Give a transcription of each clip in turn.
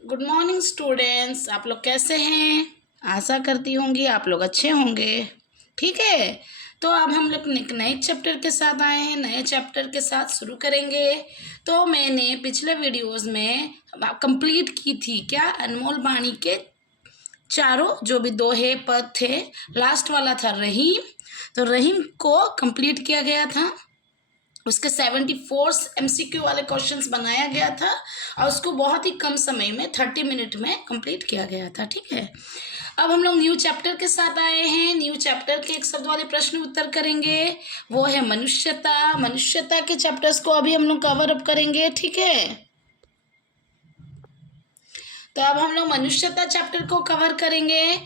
Good morning students. आप लोग कैसे हैं? आशा करती होंगी आप लोग अच्छे होंगे। ठीक है, तो अब हम लोग एक नए चैप्टर के साथ आए हैं। नए चैप्टर के साथ शुरू करेंगे। तो मैंने पिछले वीडियोस में कंप्लीट की थी क्या, अनमोल वाणी के चारों जो भी दोहे पद थे। लास्ट वाला था रहीम, तो रहीम को कंप्लीट किया गया था। उसके 74 MCQ वाले क्वेश्चंस बनाया गया था और उसको बहुत ही कम समय में 30 मिनट में कंप्लीट किया गया था। ठीक है, अब हम लोग न्यू चैप्टर के साथ आए हैं। न्यू चैप्टर के एक शब्द वाले प्रश्न उत्तर करेंगे, वो है मनुष्यता। मनुष्यता के चैप्टर्स को अभी हम लोग कवर अप करेंगे। ठीक है, तो अब हम लोग मनुष्यता चैप्टर को कवर करेंगे।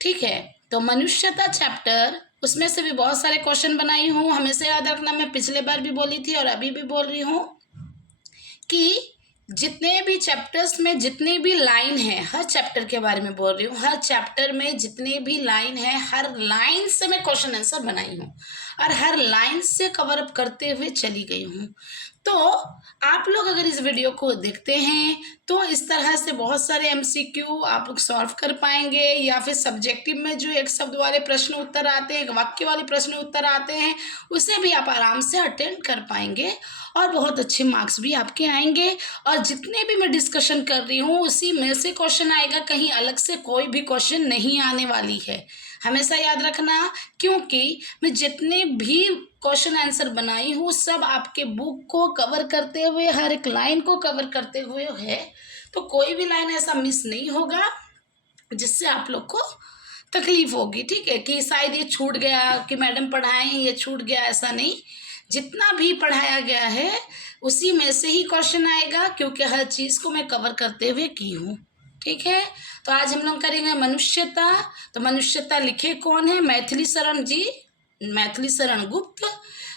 ठीक है, तो मनुष्यता चैप्टर, उसमें से भी बहुत सारे क्वेश्चन बनाई हूँ। हमेशा याद रखना, मैं पिछले बार भी बोली थी और अभी भी बोल रही हूँ कि जितने भी चैप्टर्स में जितने भी लाइन है, हर चैप्टर के बारे में बोल रही हूँ, हर चैप्टर में जितने भी लाइन है, हर लाइन से मैं क्वेश्चन आंसर बनाई हूँ और हर लाइन से कवर अप करते हुए चली गई हूँ। तो आप लोग अगर इस वीडियो को देखते हैं तो इस तरह से बहुत सारे MCQ आप लोग सॉल्व कर पाएंगे, या फिर सब्जेक्टिव में जो एक शब्द वाले प्रश्न उत्तर आते हैं, एक वाक्य वाले प्रश्न उत्तर आते हैं, उसे भी आप आराम से अटेंड कर पाएंगे और बहुत अच्छे मार्क्स भी आपके आएंगे। और जितने भी मैं डिस्कशन कर रही हूँ उसी में से क्वेश्चन आएगा, कहीं अलग से कोई भी क्वेश्चन नहीं आने वाली है। हमेशा याद रखना, क्योंकि मैं जितने भी क्वेश्चन आंसर बनाई हूँ सब आपके बुक को कवर करते हुए, हर एक लाइन को कवर करते हुए है। तो कोई भी लाइन ऐसा मिस नहीं होगा जिससे आप लोग को तकलीफ होगी। ठीक है, कि शायद ये छूट गया, कि मैडम पढ़ाए हैं ये छूट गया, ऐसा नहीं। जितना भी पढ़ाया गया है उसी में से ही क्वेश्चन आएगा, क्योंकि हर चीज़ को मैं कवर करते हुए की हूँ। ठीक है, तो आज हम लोग करेंगे मनुष्यता। तो मनुष्यता लिखे कौन है? मैथिली शरण जी, मैथिली शरण गुप्त।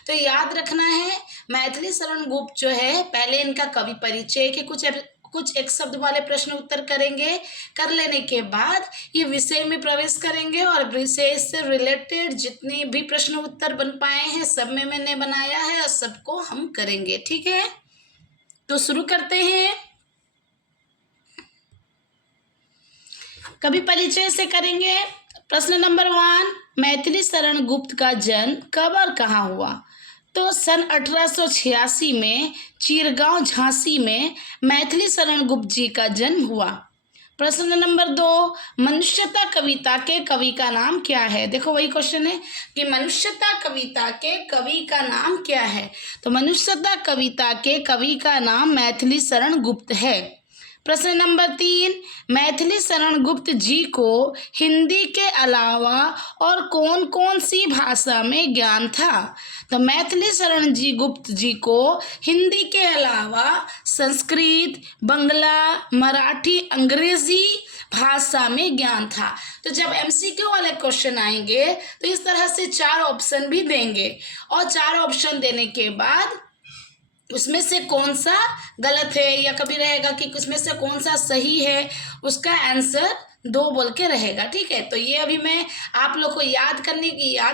तो याद रखना है, मैथिली शरण गुप्त जो है, पहले इनका कवि परिचय के कुछ एक शब्द वाले प्रश्न उत्तर करेंगे। कर लेने के बाद ये विषय में प्रवेश करेंगे और विषय से रिलेटेड जितने भी प्रश्न उत्तर बन पाए हैं सब में मैंने बनाया है और सबको हम करेंगे। ठीक है, तो शुरू करते हैं। कवि परिचय से करेंगे। प्रश्न नंबर 1, मैथिली शरण गुप्त का जन्म कब और कहाँ हुआ? तो सन 1886 में चिरगांव झांसी में मैथिली शरण गुप्त जी का जन्म हुआ। प्रश्न नंबर 2, मनुष्यता कविता के कवि का नाम क्या है? देखो वही क्वेश्चन है कि मनुष्यता कविता के कवि का नाम क्या है। तो मनुष्यता कविता के कवि का नाम मैथिली शरण गुप्त है। प्रश्न नंबर 3, मैथिली शरण गुप्त जी को हिंदी के अलावा और कौन कौन सी भाषा में ज्ञान था? तो मैथिली शरण जी गुप्त जी को हिंदी के अलावा संस्कृत, बंगला, मराठी, अंग्रेजी भाषा में ज्ञान था। तो जब MCQ वाले क्वेश्चन आएंगे तो इस तरह से 4 ऑप्शन भी देंगे और 4 ऑप्शन देने के बाद उसमें से कौन सा गलत है, या कभी रहेगा कि उसमें से कौन सा सही है, उसका आंसर 2 बोल के रहेगा। ठीक है, तो ये अभी मैं आप लोग को याद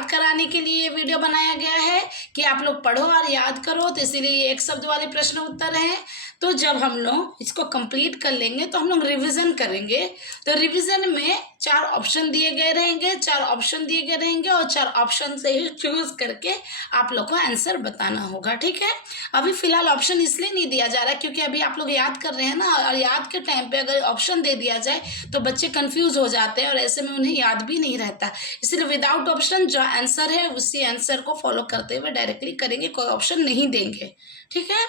कराने के लिए ये वीडियो बनाया गया है कि आप लोग पढ़ो और याद करो। तो इसीलिए ये एक शब्द वाले प्रश्न उत्तर हैं। तो जब हम लोग इसको कंप्लीट कर लेंगे तो हम लोग रिवीजन करेंगे। तो रिवीजन में 4 ऑप्शन दिए गए रहेंगे, 4 ऑप्शन दिए गए रहेंगे और 4 ऑप्शन से ही चूज करके आप लोग को आंसर बताना होगा। ठीक है, अभी फिलहाल ऑप्शन इसलिए नहीं दिया जा रहा है क्योंकि अभी आप लोग याद कर रहे हैं ना, और याद के टाइम पे अगर ऑप्शन दे दिया जाए तो बच्चे कंफ्यूज हो जाते हैं और ऐसे में उन्हें याद भी नहीं रहता। इसलिए विदाउट ऑप्शन जो आंसर है उसी आंसर को फॉलो करते हुए डायरेक्टली करेंगे, कोई ऑप्शन नहीं देंगे। ठीक है,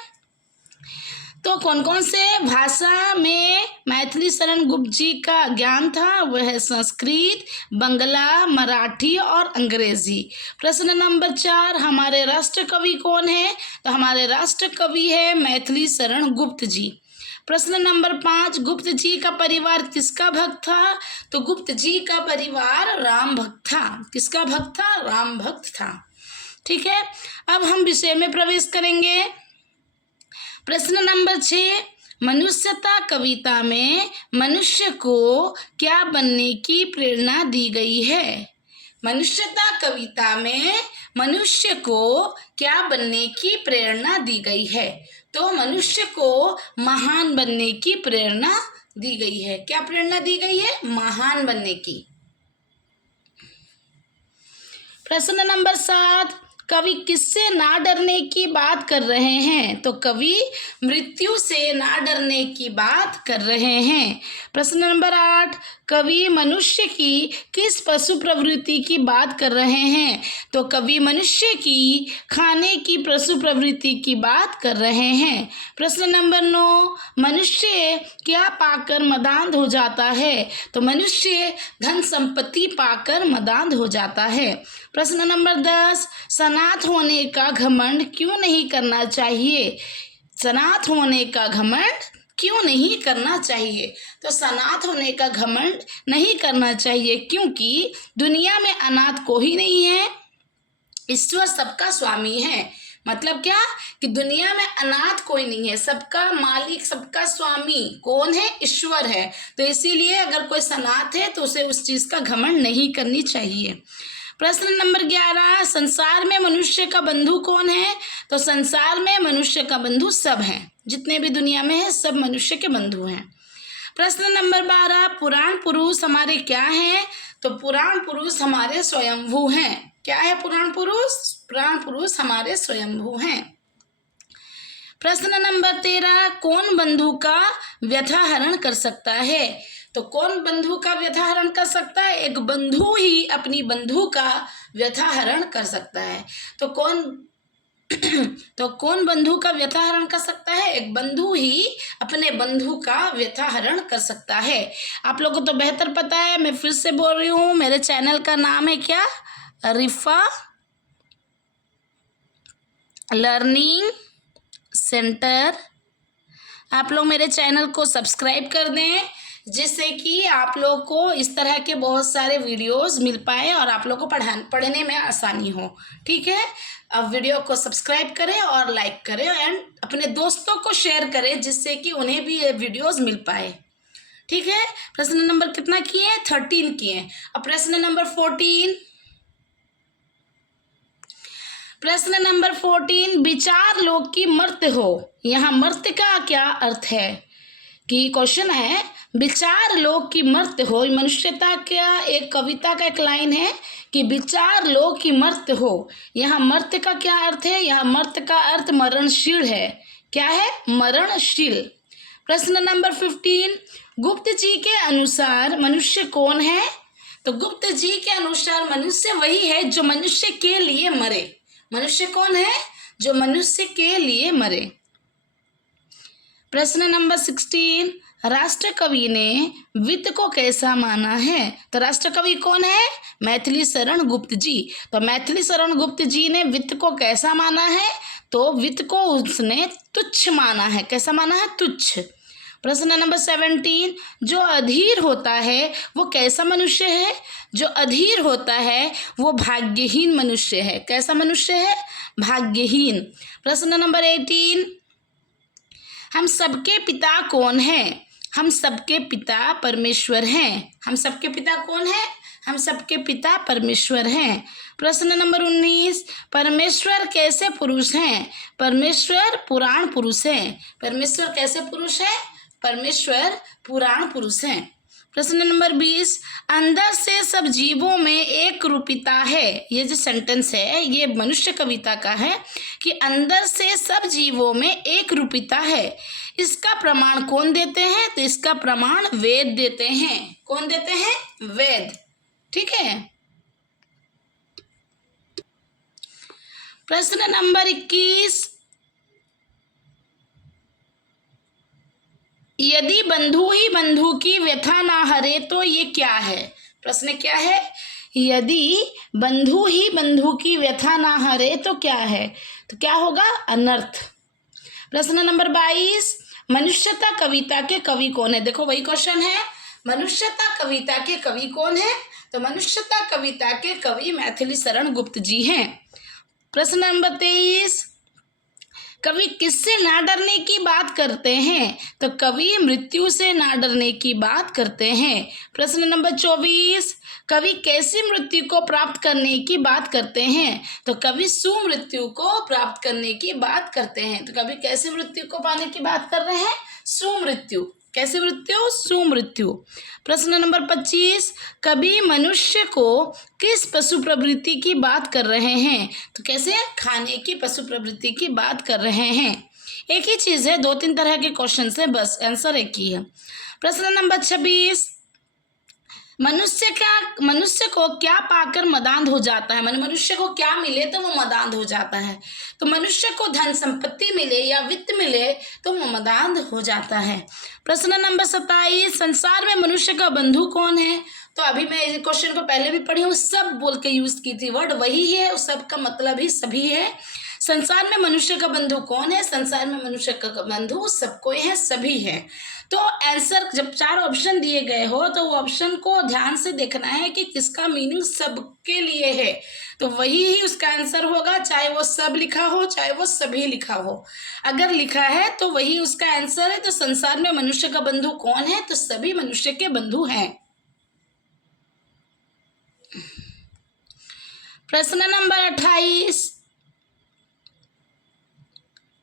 तो कौन कौन से भाषा में मैथिली शरण गुप्त जी का ज्ञान था? वह है संस्कृत, बंगला, मराठी और अंग्रेजी। प्रश्न नंबर 4, हमारे राष्ट्र कवि कौन है? तो हमारे राष्ट्र कवि है मैथिली शरण गुप्त जी। प्रश्न नंबर 5, गुप्त जी का परिवार किसका भक्त था? तो गुप्त जी का परिवार राम भक्त था। किसका भक्त था? राम भक्त था। ठीक है, अब हम विषय में प्रवेश करेंगे। प्रश्न नंबर 6, मनुष्यता कविता में मनुष्य को क्या बनने की प्रेरणा दी गई है? मनुष्यता कविता में मनुष्य को क्या बनने की प्रेरणा दी गई है? तो मनुष्य को महान बनने की प्रेरणा दी गई है? क्या प्रेरणा दी गई है? महान बनने की। प्रश्न नंबर 7, कवि किससे ना डरने की बात कर रहे हैं? तो कवि मृत्यु से ना डरने की बात कर रहे हैं। प्रश्न नंबर 8, कवि मनुष्य की किस पशु प्रवृत्ति की बात कर रहे हैं? तो कवि मनुष्य की खाने की पशु प्रवृत्ति की बात कर रहे हैं। प्रश्न नंबर 9, मनुष्य क्या पाकर मदांध हो जाता है? तो मनुष्य धन संपत्ति पाकर मदांध हो जाता है। प्रश्न नंबर 10, सनाथ होने का घमंड क्यों नहीं करना चाहिए? सनाथ होने का घमंड क्यों नहीं करना चाहिए? तो सनाथ होने का घमंड नहीं करना चाहिए क्योंकि दुनिया में अनाथ कोई नहीं है, ईश्वर सबका स्वामी है। मतलब क्या कि दुनिया में अनाथ कोई नहीं है, सबका मालिक सबका स्वामी कौन है? ईश्वर है। तो इसीलिए अगर कोई सनाथ है तो उसे उस चीज का घमंड नहीं करनी चाहिए। प्रश्न नंबर 11, संसार में मनुष्य का बंधु कौन है? तो संसार में मनुष्य का बंधु सब हैं, जितने भी दुनिया में है सब मनुष्य के बंधु हैं। प्रश्न नंबर 12, पुराण पुरुष हमारे क्या हैं? तो पुराण पुरुष हमारे स्वयंभू हैं। क्या है पुराण पुरुष? पुराण पुरुष हमारे स्वयंभू हैं। प्रश्न नंबर 13, कौन बंधु का व्यथा हरण कर सकता है? तो कौन बंधु का व्यथा हरण कर सकता है? एक बंधु ही अपनी बंधु का व्यथा हरण कर सकता है। तो कौन बंधु का व्यथा हरण कर सकता है? एक बंधु ही अपने बंधु का व्यथा हरण कर सकता है। आप लोगों को तो बेहतर पता है, मैं फिर से बोल रही हूँ, मेरे चैनल का नाम है क्या? रिफा लर्निंग सेंटर। आप लोग मेरे चैनल को सब्सक्राइब कर दें जिससे कि आप लोग को इस तरह के बहुत सारे वीडियोस मिल पाए और आप लोग को पढ़ने में आसानी हो। ठीक है, अब वीडियो को सब्सक्राइब करें और लाइक करें एंड अपने दोस्तों को शेयर करें जिससे कि उन्हें भी ये वीडियोस मिल पाए। ठीक है, प्रश्न नंबर कितना किए? 13 किए। अब प्रश्न नंबर 14, प्रश्न नंबर 14, विचार लोग की मर्त्य हो। यहाँ मर्त्य का क्या अर्थ है? कि क्वेश्चन है विचार लोग की मर्त्य हो। मनुष्यता क्या एक कविता का एक लाइन है कि विचार लोग की मर्त्य हो। यहाँ मर्त्य का क्या अर्थ है? यहाँ मर्त्य का अर्थ मरणशील है। क्या है? मरणशील। प्रश्न नंबर 15, गुप्त जी के अनुसार मनुष्य कौन है? तो गुप्त जी के अनुसार मनुष्य वही है जो मनुष्य के लिए मरे। मनुष्य कौन है? जो मनुष्य के लिए मरे। प्रश्न नंबर 16, राष्ट्र कवि ने वित्त को कैसा माना है? तो राष्ट्र कवि कौन है? मैथिली शरण गुप्त जी। तो मैथिली शरण गुप्त जी ने वित्त को कैसा माना है? तो वित्त को उसने तुच्छ माना है। कैसा माना है? तुच्छ। प्रश्न नंबर 17, जो अधीर होता है वो कैसा मनुष्य है? जो अधीर होता है वो भाग्यहीन मनुष्य है। कैसा मनुष्य है? भाग्यहीन। प्रश्न नंबर 18, हम सबके पिता कौन है? हम सबके पिता परमेश्वर हैं। हम सबके पिता कौन है? हम सबके पिता परमेश्वर हैं। प्रश्न नंबर 19, परमेश्वर कैसे पुरुष हैं? परमेश्वर पुराण पुरुष हैं। परमेश्वर कैसे पुरुष है? परमेश्वर पुराण पुरुष हैं। प्रश्न नंबर 20, अंदर से सब जीवों में एक रूपिता है। ये जो सेंटेंस है ये मनुष्य कविता का है कि अंदर से सब जीवों में एक रूपिता है। इसका प्रमाण कौन देते हैं? तो इसका प्रमाण वेद देते हैं। कौन देते हैं? वेद। ठीक है। प्रश्न नंबर 21, यदि बंधु ही बंधु की व्यथा ना हरे तो ये क्या है? प्रश्न क्या है? यदि बंधु ही बंधु की व्यथा ना हरे तो क्या है? तो क्या होगा? अनर्थ। प्रश्न नंबर 22, मनुष्यता कविता के कवि कौन है? देखो वही क्वेश्चन है, मनुष्यता कविता के कवि कौन है? तो मनुष्यता कविता के कवि मैथिली शरण गुप्त जी हैं। प्रश्न नंबर 23, कवि किससे ना डरने की बात करते हैं? तो कवि मृत्यु से ना डरने की बात करते हैं। प्रश्न नंबर 24, कवि कैसी मृत्यु को प्राप्त करने की बात करते हैं? तो कवि सुमृत्यु को प्राप्त करने की बात करते हैं। तो कवि कैसी मृत्यु को पाने की बात कर रहे हैं? सुमृत्यु। कैसी मृत्यु? सुमृत्यु। प्रश्न नंबर 25, कभी मनुष्य को किस पशु प्रवृत्ति की बात कर रहे हैं? तो कैसे? खाने की पशु प्रवृत्ति की बात कर रहे हैं। एक ही चीज है, 2-3 तरह के क्वेश्चन है, बस आंसर एक ही है। प्रश्न नंबर 26, मनुष्य को क्या पाकर मदांध हो जाता है? मनुष्य को क्या मिले तो वो मदांध हो जाता है? तो मनुष्य को धन संपत्ति मिले या वित्त मिले तो वो मदांध हो जाता है। प्रश्न नंबर 27, संसार में मनुष्य का बंधु कौन है? तो अभी मैं इस क्वेश्चन को पहले भी पढ़ी हूँ, सब बोल के यूज की थी, वर्ड वही है, उस सब का मतलब ही सभी है। संसार में मनुष्य का बंधु कौन है? संसार में मनुष्य का बंधु सबको है, सभी है। तो आंसर जब 4 ऑप्शन दिए गए हो तो वो ऑप्शन को ध्यान से देखना है कि किसका मीनिंग सबके लिए है, तो वही ही उसका आंसर होगा, चाहे वो सब लिखा हो चाहे वो सभी लिखा हो। अगर लिखा है तो वही उसका आंसर है। तो संसार में मनुष्य का बंधु कौन है? तो सभी मनुष्य के बंधु हैं। प्रश्न नंबर 28,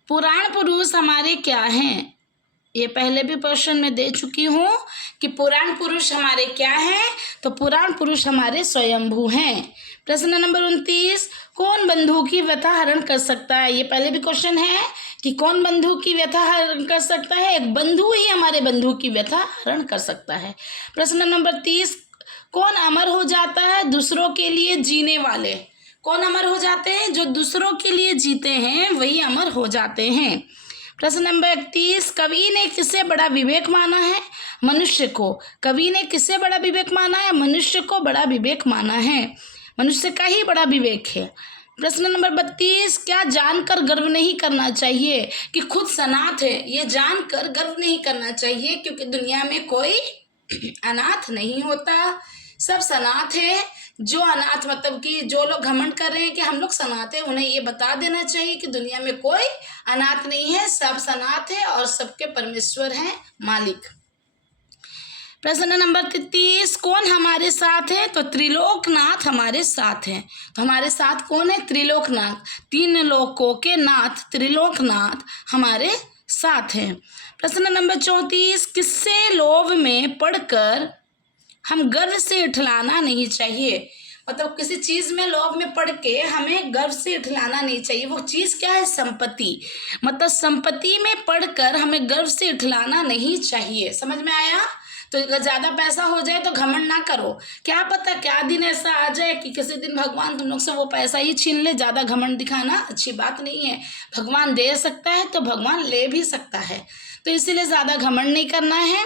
पुराण पुरुष हमारे क्या हैं? ये पहले भी प्रश्न में दे चुकी हूँ कि पुराण पुरुष हमारे क्या हैं? तो पुराण पुरुष हमारे स्वयंभू हैं। प्रश्न नंबर 29, कौन बंधु की व्यथा हरण कर सकता है? ये पहले भी क्वेश्चन है कि कौन बंधु की व्यथा हरण कर सकता है? एक बंधु ही हमारे बंधु की व्यथा हरण कर सकता है। प्रश्न नंबर 30, कौन अमर हो जाता है? दूसरों के लिए जीने वाले। कौन अमर हो जाते हैं? जो दूसरों के लिए जीते हैं वही अमर हो जाते हैं। प्रश्न नंबर 31, कवि ने किसे बड़ा विवेक माना है? मनुष्य को। कवि ने किसे बड़ा विवेक माना है? मनुष्य को बड़ा विवेक माना है, मनुष्य का ही बड़ा विवेक है। प्रश्न नंबर 32, क्या जानकर गर्व नहीं करना चाहिए कि खुद सनाथ है? ये जानकर गर्व नहीं करना चाहिए क्योंकि दुनिया में कोई अनाथ नहीं होता, सब सनाथ है। जो अनाथ मतलब कि जो लोग घमंड कर रहे हैं कि हम लोग सनाथ हैं, उन्हें ये बता देना चाहिए कि दुनिया में कोई अनाथ नहीं है, सब सनाथ है और सबके परमेश्वर हैं मालिक। प्रश्न नंबर 33, कौन हमारे साथ है? तो त्रिलोकनाथ हमारे साथ हैं। तो हमारे साथ कौन है? त्रिलोकनाथ, 3 लोकों के नाथ त्रिलोकनाथ हमारे साथ हैं। प्रश्न नंबर 34, किससे लोभ में पड़कर हम गर्व से इठलाना नहीं चाहिए? मतलब किसी चीज में लोभ में पड़ के हमें गर्व से इठलाना नहीं चाहिए। वो चीज क्या है? संपत्ति। मतलब संपत्ति में पड़कर हमें गर्व से इठलाना नहीं चाहिए। समझ में आया? तो अगर ज्यादा पैसा हो जाए तो घमंड ना करो, क्या पता क्या दिन ऐसा आ जाए कि किसी दिन भगवान तुम लोग से वो पैसा ही छीन ले। ज्यादा घमंड दिखाना अच्छी बात नहीं है। भगवान दे सकता है तो भगवान ले भी सकता है, तो इसीलिए ज्यादा घमंड नहीं करना है।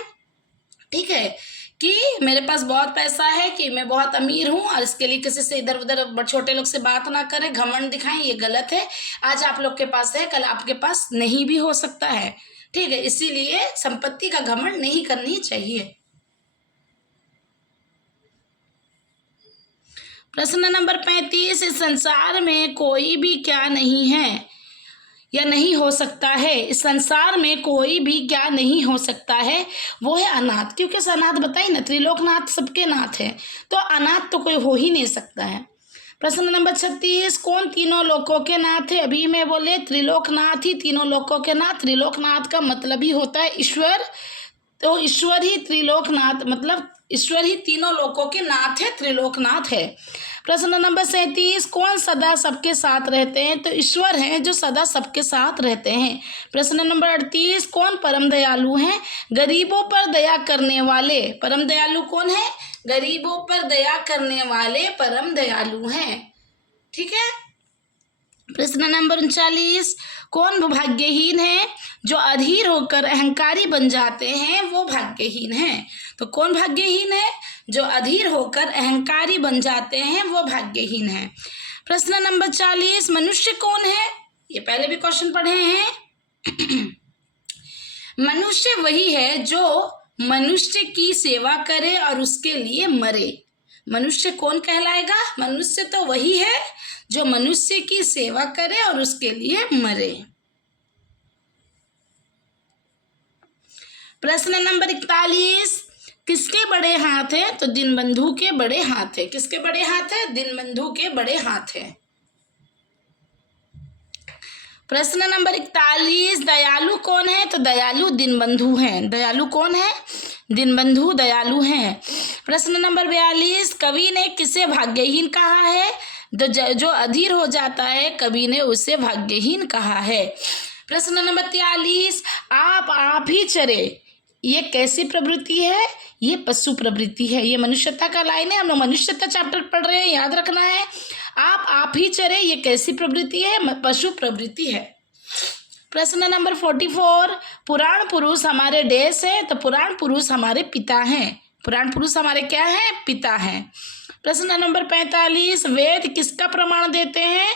ठीक है कि मेरे पास बहुत पैसा है, कि मैं बहुत अमीर हूँ, और इसके लिए किसी से इधर उधर छोटे लोग से बात ना करें, घमंड दिखाएं, ये गलत है। आज आप लोग के पास है, कल आपके पास नहीं भी हो सकता है। ठीक है, इसीलिए संपत्ति का घमंड नहीं करनी चाहिए। प्रश्न नंबर 35, इस संसार में कोई भी क्या नहीं है या नहीं हो सकता है? इस संसार में कोई भी क्या नहीं हो सकता है? वो है अनाथ, क्योंकि अनाथ बताइए ना, त्रिलोकनाथ सबके नाथ है, तो अनाथ तो कोई हो ही नहीं सकता है। प्रश्न नंबर 36, कौन तीनों लोकों के नाथ है? अभी मैं बोले त्रिलोकनाथ ही तीनों लोकों के नाथ। त्रिलोकनाथ का मतलब ही होता है ईश्वर, तो ईश्वर ही त्रिलोकनाथ, मतलब ईश्वर ही तीनों लोकों के नाथ है, त्रिलोकनाथ है। प्रश्न नंबर 37, कौन सदा सबके साथ रहते हैं? तो ईश्वर हैं जो सदा सबके साथ रहते हैं। प्रश्न नंबर 38, कौन परम दयालु हैं? गरीबों पर दया करने वाले। परम दयालु कौन है? गरीबों पर दया करने वाले परम दयालु हैं। ठीक है। प्रश्न नंबर 39, कौन भाग्यहीन है? जो अधीर होकर अहंकारी बन जाते हैं वो भाग्यहीन है। तो कौन भाग्यहीन है? जो अधीर होकर अहंकारी बन जाते हैं वो भाग्यहीन है। प्रश्न नंबर 40, मनुष्य कौन है? ये पहले भी क्वेश्चन पढ़े हैं। मनुष्य वही है जो मनुष्य की सेवा करे और उसके लिए मरे। मनुष्य कौन कहलाएगा? मनुष्य तो वही है जो मनुष्य की सेवा करे और उसके लिए मरे। प्रश्न नंबर 41, किसके बड़े हाथ है? तो दीनबंधु के बड़े हाथ है। किसके बड़े हाथ है? दीनबंधु के बड़े हाथ है। प्रश्न नंबर 41, दयालु कौन है? तो दयालु दीनबंधु हैं। दयालु कौन है? दीनबंधु दयालु हैं। प्रश्न नंबर 42, कवि ने किसे भाग्यहीन कहा है? जो अधीर हो जाता है कवि ने उसे भाग्यहीन कहा है। प्रश्न नंबर 43, आप ही चरे, ये कैसी प्रवृत्ति है? ये पशु प्रवृत्ति है। ये मनुष्यता का लाइन है, हम लोग मनुष्यता चैप्टर पढ़ रहे हैं, याद रखना है। आप ही चरे, ये कैसी प्रवृत्ति है? पशु प्रवृत्ति है। प्रश्न नंबर 44, पुराण पुरुष हमारे देश है? तो पुराण पुरुष हमारे पिता हैं। पुराण पुरुष हमारे क्या हैं? पिता हैं। प्रश्न नंबर 45, वेद किसका प्रमाण देते हैं?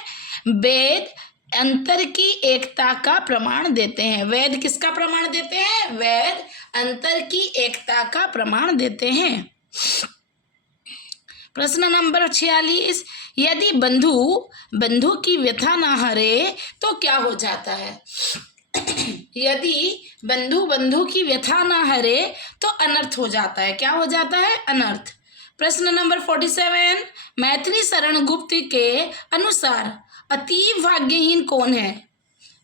वेद अंतर की एकता का प्रमाण देते हैं। वेद किसका प्रमाण देते हैं? वेद अंतर की एकता का प्रमाण देते हैं। प्रश्न नंबर 46, यदि बंधु की व्यथा ना हरे तो क्या हो जाता है? यदि बंधु की व्यथा ना हरे तो अनर्थ हो जाता है। क्या हो जाता है? अनर्थ। प्रश्न नंबर 47, मैथिली शरण गुप्त के अनुसार अतीव भाग्यहीन कौन है?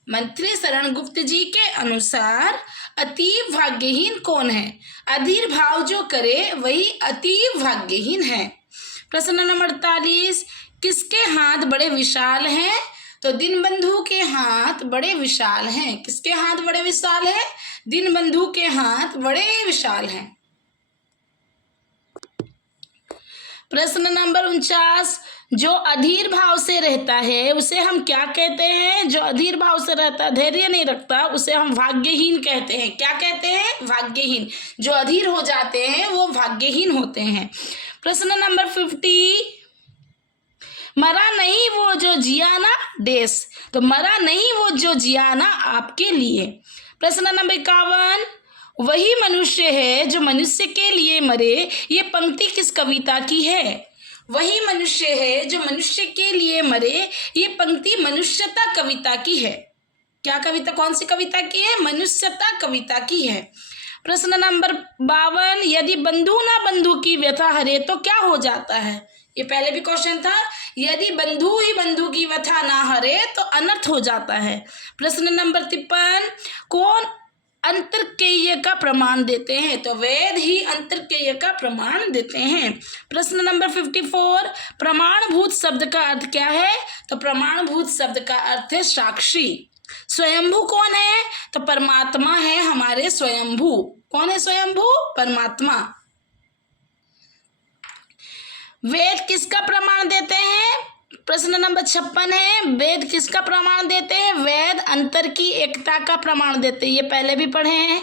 मैथिली शरण गुप्त जी के अनुसार अतीव भाग्यहीन कौन है? अधीर भाव जो करे वही अतीव भाग्यहीन है। प्रश्न नंबर 48, किसके हाथ बड़े विशाल हैं? तो दीनबंधु के हाथ बड़े विशाल हैं। किसके हाथ बड़े विशाल हैं? दीनबंधु के हाथ बड़े विशाल हैं। प्रश्न नंबर 49, जो अधीर भाव से रहता है उसे हम क्या कहते हैं? जो अधीर भाव से रहता है, धैर्य नहीं रखता, उसे हम भाग्यहीन कहते हैं। क्या कहते हैं? भाग्यहीन। जो अधीर हो जाते हैं वो भाग्यहीन होते हैं। प्रश्न नंबर 50, मरा नहीं वो जो जिया ना देश, तो मरा नहीं वो जो जिया ना आपके लिए। प्रश्न नंबर 51, वही मनुष्य है जो मनुष्य के लिए मरे, ये पंक्ति किस कविता की है? वही मनुष्य है जो मनुष्य के लिए मरे, ये पंक्ति मनुष्यता कविता की है। क्या कविता? कौन सी कविता की है? मनुष्यता कविता की है। प्रश्न नंबर 52, यदि बंधु ना बंधु की व्यथा हरे तो क्या हो जाता है? ये पहले भी क्वेश्चन था। यदि बंधु ही बंधु की व्यथा ना हरे तो अनर्थ हो जाता है। प्रश्न नंबर 53, कौन अंतर्केय का प्रमाण देते हैं? तो वेद ही अंतर्केय का प्रमाण देते हैं। प्रश्न नंबर 54, प्रमाणभूत शब्द का अर्थ क्या है? तो प्रमाणभूत शब्द का अर्थ है साक्षी। स्वयंभू कौन है? तो परमात्मा है हमारे स्वयंभू। कौन है स्वयंभू? परमात्मा। वेद किसका प्रमाण देते हैं? प्रश्न नंबर 56 है, वेद किसका प्रमाण देते हैं? वेद अंतर की एकता का प्रमाण देते हैं। ये पहले भी पढ़े हैं।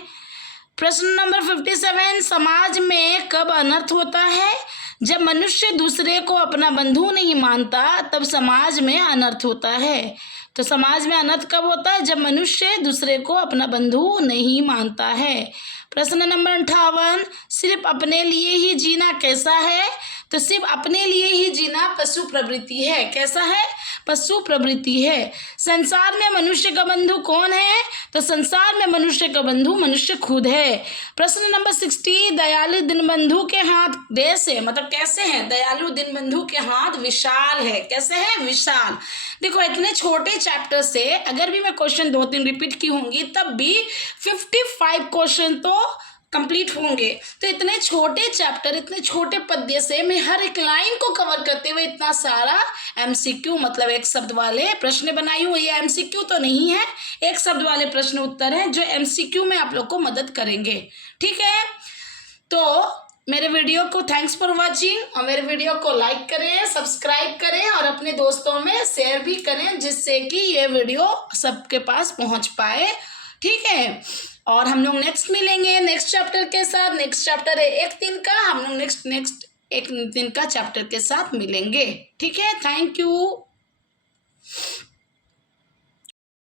प्रश्न नंबर 57, समाज में कब अनर्थ होता है? जब मनुष्य दूसरे को अपना बंधु नहीं मानता तब समाज में अनर्थ होता है। तो समाज में अनर्थ कब होता है? जब मनुष्य दूसरे को अपना बंधु नहीं मानता है। प्रश्न नंबर 58, सिर्फ अपने लिए ही जीना कैसा है? तो सिर्फ अपने लिए ही जीना पशु प्रवृत्ति है। कैसा है? पशु प्रवृत्ति है। संसार में मनुष्य का बंधु कौन है? तो संसार में मनुष्य का बंधु मनुष्य खुद है। प्रश्न नंबर 60, दयालु दीनबंधु के हाथ कैसे, मतलब कैसे हैं? दयालु दीनबंधु के हाथ विशाल है। कैसे है? विशाल। देखो, इतने छोटे चैप्टर से अगर भी मैं क्वेश्चन 2-3 रिपीट की होंगी तब भी 55 क्वेश्चन तो कंप्लीट होंगे। तो इतने छोटे चैप्टर, इतने छोटे पद्य से मैं हर एक लाइन को कवर करते हुए इतना सारा एमसीक्यू, मतलब एक शब्द वाले प्रश्न बनाई हूँ। ये एमसीक्यू तो नहीं है, एक शब्द वाले प्रश्न उत्तर हैं जो एमसीक्यू में आप लोग को मदद करेंगे। ठीक है, तो मेरे वीडियो को थैंक्स फॉर वॉचिंग, और मेरे वीडियो को लाइक करें, सब्सक्राइब करें और अपने दोस्तों में शेयर भी करें, जिससे कि ये वीडियो सबके पास पहुंच पाए। ठीक है, और हम लोग नेक्स्ट मिलेंगे नेक्स्ट चैप्टर के साथ। नेक्स्ट चैप्टर है 1 दिन का, हम लोग नेक्स्ट 1 दिन का चैप्टर के साथ मिलेंगे। ठीक है, थैंक यू।